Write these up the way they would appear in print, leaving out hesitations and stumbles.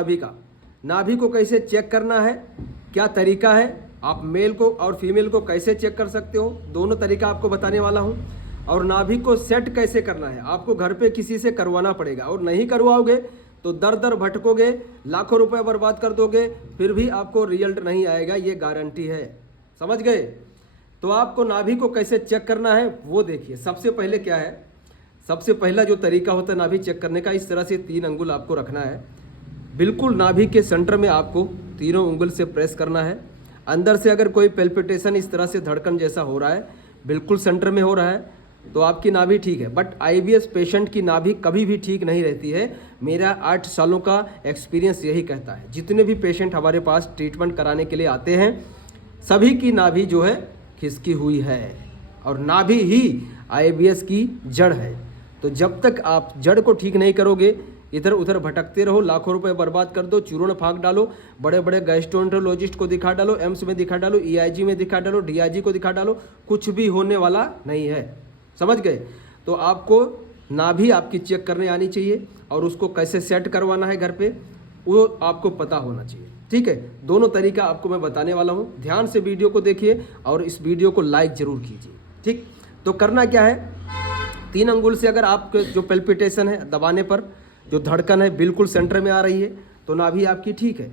नाभि का, नाभि को कैसे चेक करना है, क्या तरीका है, आप मेल को और फीमेल को कैसे चेक कर सकते हो, दोनों तरीका आपको बताने वाला हूं। और नाभि को सेट कैसे करना है, आपको घर पे किसी से करवाना पड़ेगा, और नहीं करवाओगे तो दर दर भटकोगे, लाखों रुपए बर्बाद कर दोगे, फिर भी आपको रिजल्ट नहीं आएगा, ये गारंटी है। समझ गए? तो आपको नाभि को कैसे चेक करना है वो देखिए। सबसे पहले क्या है, सबसे पहला जो तरीका होता है नाभि चेक करने का, इस तरह से 3 अंगुल आपको रखना है। बिल्कुल नाभि के सेंटर में आपको तीनों उंगल से प्रेस करना है। अंदर से अगर कोई पेल्पिटेशन इस तरह से धड़कन जैसा हो रहा है, बिल्कुल सेंटर में हो रहा है, तो आपकी नाभि ठीक है। बट आईबीएस पेशेंट की नाभि कभी भी ठीक नहीं रहती है। मेरा 8 सालों का एक्सपीरियंस यही कहता है। जितने भी पेशेंट हमारे पास ट्रीटमेंट कराने के लिए आते हैं, सभी की नाभि जो है खिसकी हुई है, और नाभि ही आईबीएस की जड़ है। तो जब तक आप जड़ को ठीक नहीं करोगे, इधर उधर भटकते रहो, लाखों रुपए बर्बाद कर दो, चूर्ण फाँक डालो, बड़े बड़े गैस्ट्रोएंटरोलॉजिस्ट को दिखा डालो, एम्स में दिखा डालो, ईआईजी में दिखा डालो, डीआईजी को दिखा डालो, कुछ भी होने वाला नहीं है। समझ गए? तो आपको नाभि आपकी चेक करने आनी चाहिए, और उसको कैसे सेट करवाना है घर पे वो आपको पता होना चाहिए। ठीक है, दोनों तरीका आपको मैं बताने वाला हूँ। ध्यान से वीडियो को देखिए और इस वीडियो को लाइक जरूर कीजिए। ठीक, तो करना क्या है, 3 अंगुल से अगर आपके जो पेल्पिटेशन है, दबाने पर जो धड़कन है बिल्कुल सेंटर में आ रही है, तो नाभि आपकी ठीक है।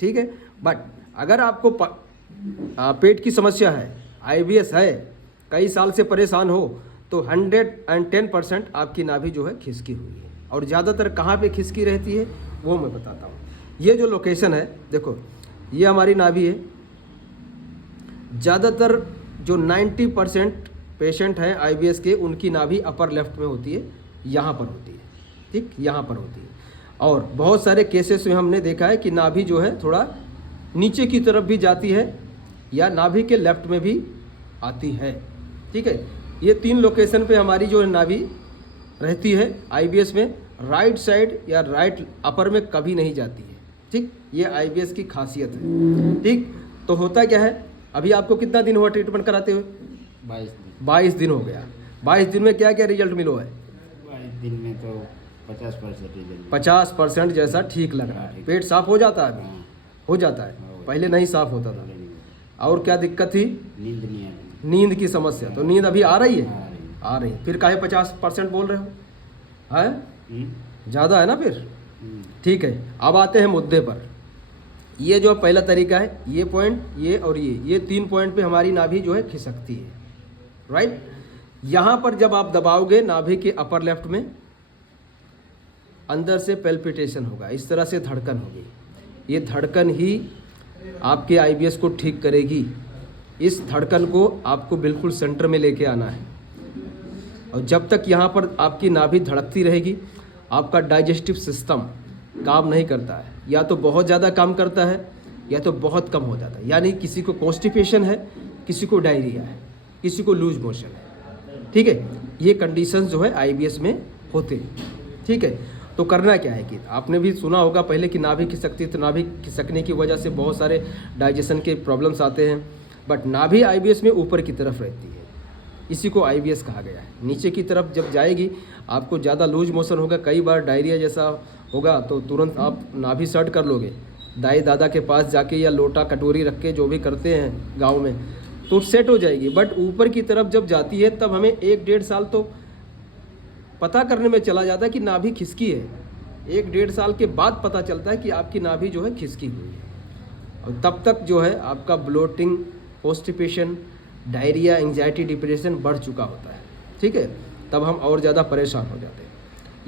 ठीक है, बट अगर आपको पेट की समस्या है, आईबीएस है, कई साल से परेशान हो, तो 110% आपकी नाभि जो है खिसकी हुई है। और ज़्यादातर कहाँ पे खिसकी रहती है वो मैं बताता हूँ। ये जो लोकेशन है, देखो ये हमारी नाभि है। ज़्यादातर जो 90% पेशेंट हैं आईबीएस के, उनकी नाभि अपर लेफ्ट में होती है, यहाँ पर होती है। ठीक, यहाँ पर होती है। और बहुत सारे केसेस में हमने देखा है कि नाभि जो है थोड़ा नीचे की तरफ भी जाती है, या नाभि के लेफ्ट में भी आती है। ठीक है, ये 3 लोकेशन पे हमारी जो नाभि रहती है आईबीएस में। राइट साइड या राइट अपर में कभी नहीं जाती है। ठीक, ये आईबीएस की खासियत है। ठीक, तो होता क्या है, अभी आपको कितना दिन हुआ ट्रीटमेंट कराते हुए? 22 दिन हो गया। 22 दिन में क्या क्या रिजल्ट मिलो है? 22 दिन में तो 50% रिजल्ट। 50% जैसा ठीक लग रहा है। पेट साफ हो जाता है अभी? हो जाता है, पहले नहीं साफ होता था। और क्या दिक्कत थी? नींद नहीं आ रही। नींद की समस्या। तो नींद अभी आ रही है? आ रही। फिर काहे 50% बोल रहे हो? है ज़्यादा है ना फिर? ठीक है, अब आते हैं मुद्दे पर। ये जो पहला तरीका है, ये पॉइंट, ये और ये 3 पॉइंट पे हमारी नाभि जो है खिसकती है। राइट, यहाँ पर जब आप दबाओगे नाभि के अपर लेफ्ट में, अंदर से पेल्पिटेशन होगा, इस तरह से धड़कन होगी। ये धड़कन ही आपके आईबीएस को ठीक करेगी। इस धड़कन को आपको बिल्कुल सेंटर में लेके आना है, और जब तक यहाँ पर आपकी नाभि धड़कती रहेगी, आपका डाइजेस्टिव सिस्टम काम नहीं करता है। या तो बहुत ज़्यादा काम करता है, या तो बहुत कम हो जाता है। यानी किसी को कॉन्स्टिपेशन है, किसी को डायरिया है, किसी को लूज मोशन है। ठीक है, ये कंडीशंस जो है आईबीएस में होते हैं। ठीक है, तो करना क्या है कि आपने भी सुना होगा पहले कि नाभि खिसकती है, तो नाभि खिसकने की वजह से बहुत सारे डाइजेशन के प्रॉब्लम्स आते हैं। बट नाभि आईबीएस में ऊपर की तरफ रहती है, इसी को आईबीएस कहा गया है। नीचे की तरफ जब जाएगी, आपको ज़्यादा लूज मोशन होगा, कई बार डायरिया जैसा होगा, तो तुरंत आप नाभि सर्ट कर लोगे। दाई दादा के पास जाके या लोटा कटोरी रख के जो भी करते हैं गांव में, तो सेट हो जाएगी। बट ऊपर की तरफ जब जाती है, तब हमें 1-1.5 साल तो पता करने में चला जाता है कि नाभि खिसकी है। 1-1.5 साल के बाद पता चलता है कि आपकी नाभि जो है खिसकी हुई है। और तब तक जो है आपका bloating, constipation, diarrhoea, anxiety, depression बढ़ चुका होता है। ठीक है, तब हम और ज़्यादा परेशान हो जाते हैं।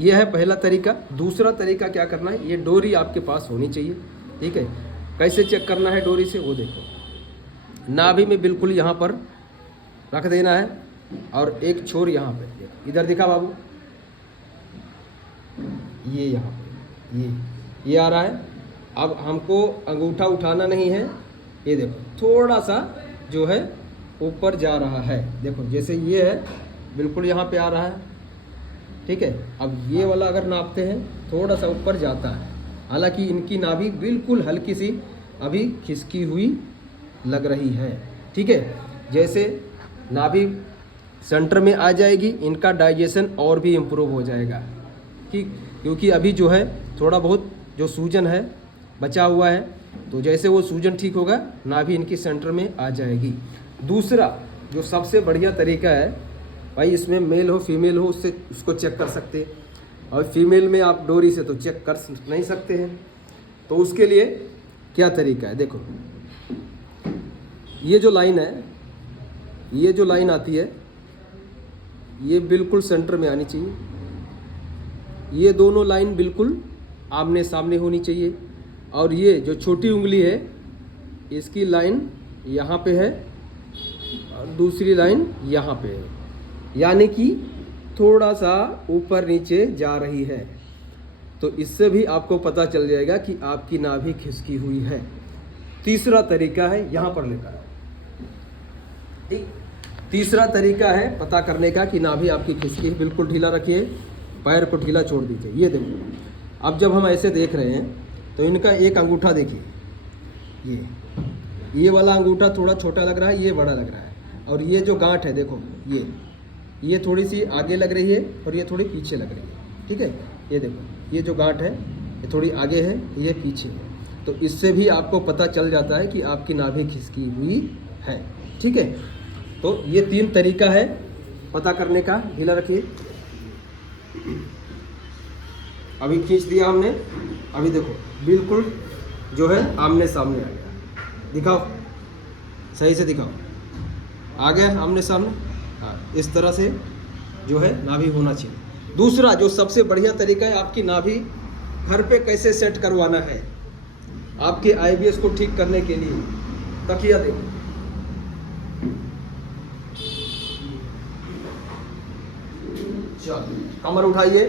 यह है पहला तरीका। दूसरा तरीका क्या करना है, ये डोरी आपके पास होनी चाहिए। ठीक है, कैसे चेक करना है डोरी से वो देखो। नाभि में बिल्कुल यहाँ पर रख देना है, और एक छोर यहाँ पे, इधर दिखा बाबू, ये यहाँ पे ये आ रहा है। अब हमको अंगूठा उठाना नहीं है, ये देखो थोड़ा सा जो है ऊपर जा रहा है। देखो जैसे ये है, बिल्कुल यहाँ पे आ रहा है। ठीक है, अब ये वाला अगर नापते हैं, थोड़ा सा ऊपर जाता है। हालांकि इनकी नाभि बिल्कुल हल्की सी अभी खिसकी हुई लग रही है। ठीक है, जैसे नाभि सेंटर में आ जाएगी, इनका डाइजेशन और भी इम्प्रूव हो जाएगा। ठीक, क्योंकि अभी जो है थोड़ा बहुत जो सूजन है बचा हुआ है, तो जैसे वो सूजन ठीक होगा नाभि इनकी सेंटर में आ जाएगी। दूसरा जो सबसे बढ़िया तरीका है भाई, इसमें मेल हो फीमेल हो उससे उसको चेक कर सकते हैं, और फीमेल में आप डोरी से तो चेक कर नहीं सकते हैं। तो उसके लिए क्या तरीका है, देखो ये जो लाइन है, ये जो लाइन आती है ये बिल्कुल सेंटर में आनी चाहिए। ये दोनों लाइन बिल्कुल आमने सामने होनी चाहिए, और ये जो छोटी उंगली है इसकी लाइन यहाँ पे है और दूसरी लाइन यहाँ पे है, यानी कि थोड़ा सा ऊपर नीचे जा रही है। तो इससे भी आपको पता चल जाएगा कि आपकी नाभि खिसकी हुई है। तीसरा तरीका है, यहाँ पर लेकर आओ, ठीक। तीसरा तरीका है पता करने का कि नाभि आपकी खिसकी है। बिल्कुल ढीला रखिए, पैर को ढीला छोड़ दीजिए। ये देखो, अब जब हम ऐसे देख रहे हैं तो इनका एक अंगूठा देखिए, ये वाला अंगूठा थोड़ा छोटा लग रहा है, ये बड़ा लग रहा है, और ये जो गांठ है देखो, ये थोड़ी सी आगे लग रही है और ये थोड़ी पीछे लग रही है, ठीक है। ये देखो, ये जो गांठ है ये थोड़ी आगे है, ये पीछे है। तो इससे भी आपको पता चल जाता है कि आपकी नाभि खिसकी हुई है, ठीक है। तो ये 3 तरीका है पता करने का। ढीला रखिए, अभी खींच दिया हमने, अभी देखो बिल्कुल जो है आमने सामने आ गया। दिखाओ, सही से दिखाओ, आ गया आमने सामने। हाँ, इस तरह से जो है नाभि होना चाहिए। दूसरा जो सबसे बढ़िया तरीका है आपकी नाभि घर पे कैसे सेट करवाना है आपके आईबीएस को ठीक करने के लिए। तकिया देखो, चलो कमर उठाइए,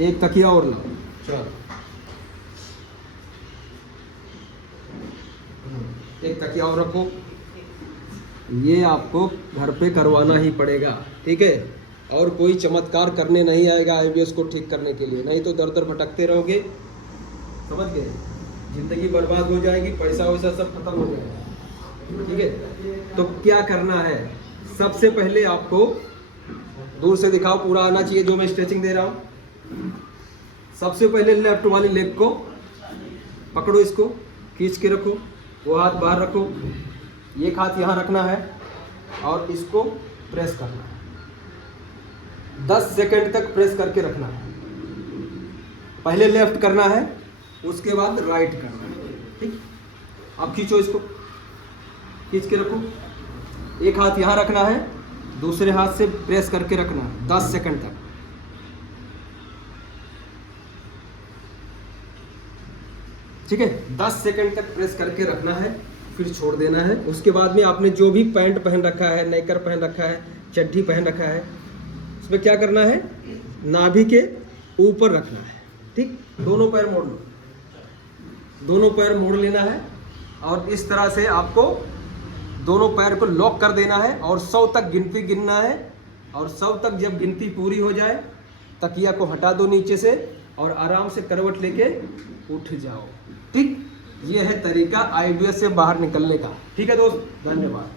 एक तकिया और लाओ, चलो एक तकिया और रखो। ये आपको घर पे करवाना ही पड़ेगा, ठीक है। और कोई चमत्कार करने नहीं आएगा आईबीएस को ठीक करने के लिए, नहीं तो दर दर भटकते रहोगे, समझ गए, जिंदगी बर्बाद हो जाएगी, पैसा वैसा सब खत्म हो जाएगा, ठीक है। तो क्या करना है, सबसे पहले आपको दूर से दिखाओ, पूरा आना चाहिए जो मैं स्ट्रेचिंग दे रहा हूँ। सबसे पहले लेफ्ट वाली लेग को पकड़ो, इसको खींच के रखो, वो हाथ बाहर रखो, एक हाथ यहाँ रखना है और इसको प्रेस करना है। 10 सेकंड तक प्रेस करके रखना है। पहले लेफ्ट करना है, उसके बाद राइट करना है, ठीक। अब खींचो, इसको खींच के रखो, एक हाथ यहाँ रखना है, दूसरे हाथ से प्रेस करके रखना है 10 सेकंड तक, ठीक है। 10 सेकंड तक प्रेस करके रखना है, फिर छोड़ देना है। उसके बाद में आपने जो भी पैंट पहन रखा है, नेकर पहन रखा है, चड्ढी पहन रखा है, इसमें क्या करना है, नाभि के ऊपर रखना है, ठीक। दोनों पैर मोड़ लो, दोनों पैर मोड़ लेना है और इस तरह से आपको दोनों पैर को लॉक कर देना है और 100 तक गिनती गिनना है। और 100 तक जब गिनती पूरी हो जाए, तकिया को हटा दो नीचे से और आराम से करवट लेके उठ जाओ, ठीक। ये है तरीका आईबीएस से बाहर निकलने का, ठीक है दोस्त, धन्यवाद।